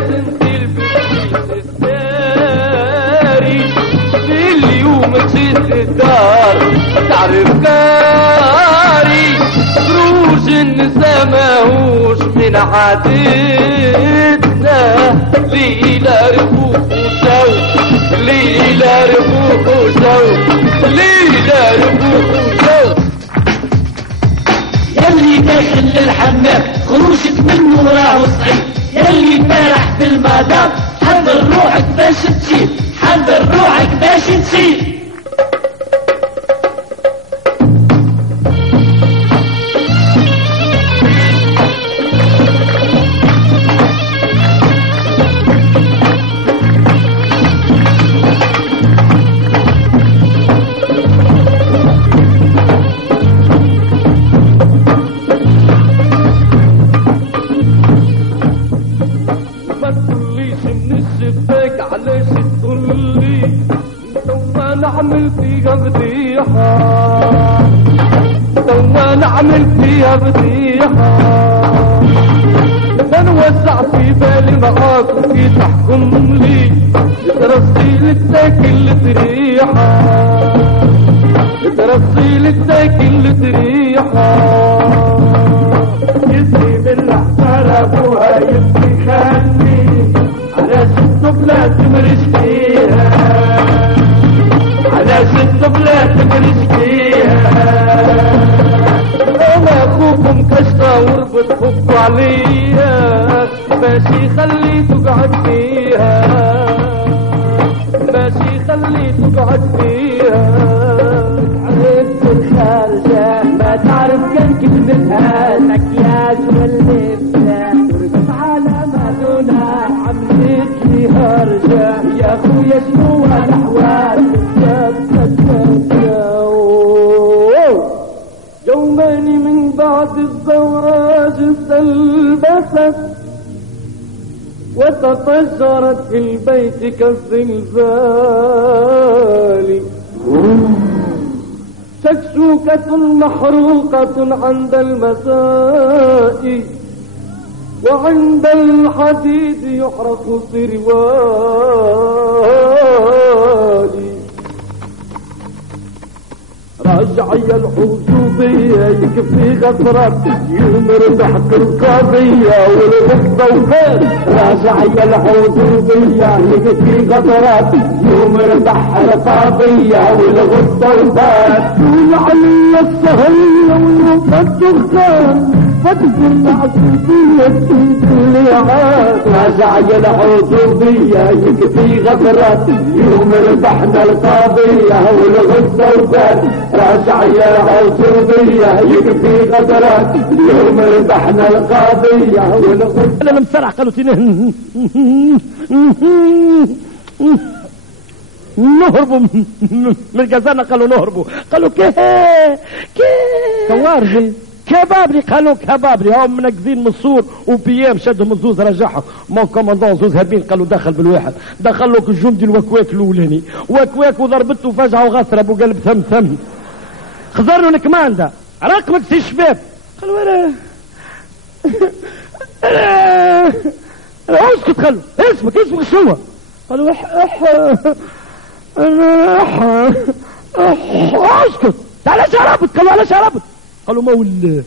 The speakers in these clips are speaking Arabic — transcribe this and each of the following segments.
تنزل بالكيس الثاري اليوم جيت الدار تعرف كاري خروج النساء ماهوش من عادتنا ليلة رفوف وشوق ليلة رفوف وشوق ليلة رفوف وشوق يلي داخل للحمام خروجك منه راهو صعيب يلي فارح بالمدام حضر روحك باش تجيب حضر روحك باش تجيب علاش تقولي توا نعمل فيها فضيحة توا نعمل فيها فضيحة نوسع في بالي معاك وكي تحكم لي ترصي لك تاكل تريحة ترصي لك تاكل تريحة يسيب الاحسار ابوها يبكي خلي علاش الطفلة تمرش فيها علاش الطفلة تمرش فيها انا اخوكم كشطة وربط خفوا عليا ماشي خلي تقعد فيها ماشي خلي تقعد فيها عرفت الخارجة ما تعرف كان كلمتها المكياج واللبسة ورقص على ما دونها عملت لي هرجة يا خويا شنو الاحوال يومين من بعد الزواج تلبست وتفجرت في البيت كالزلزال شكشوكة محروقة عند المساء وعند الحديد يحرق سروالي راجعي الحوزوبية يكفي غفرات يمربح القضية والغصة وفات راجعي الحوزوبية يكفي غفرات يمربح القضية والغصة وفات ولعلي السهية والوقت الخان فتكون معصوبية اللي عاد راجعي الحوزوبية يكفي غفرات يمربحنا القضية والغصة وفات راجعي الحوزوبية يكفي غدرات يوم ربحنا القضية والغصة. انا المسرح قالوا نهربوا من الجزانة قالوا نهربوا قالوا كيه كوارجي كبابري قالوا كبابري هم منقذين من السور وبيام شدهم الزوز رجعهم مون كوماندون زوز هربين قالوا دخل بالواحد دخل لك الجندي الوكواك الاولاني وكواك وضربته فجعه وغسرب وقلب ثم خزرنا الكماندا رقمك سي شباب قالوا انا اسكت خلوا اسمك شو قالوا اسكت تعال شربت قالوا على شربت قالوا مول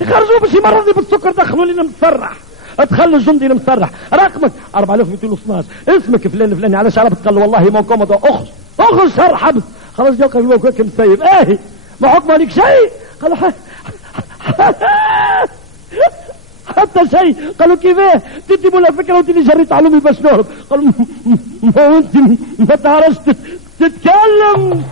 خرجوا باش يمرضني بالسكر دخلوا لي مسرح ادخل الجندي المسرح رقمك 4212 اسمك فلان الفلاني على شربت قال له والله ما كومضة اخرج شر حبس خلاص جاوك الوكاك مسيب ايه ما حكم عليك شيء قالوا حتى شيء قالوا كيفاه تدي ولا فكره وانت اللي جريت على امي باش نهرب قالوا ما انت ما تعرفش تتكلم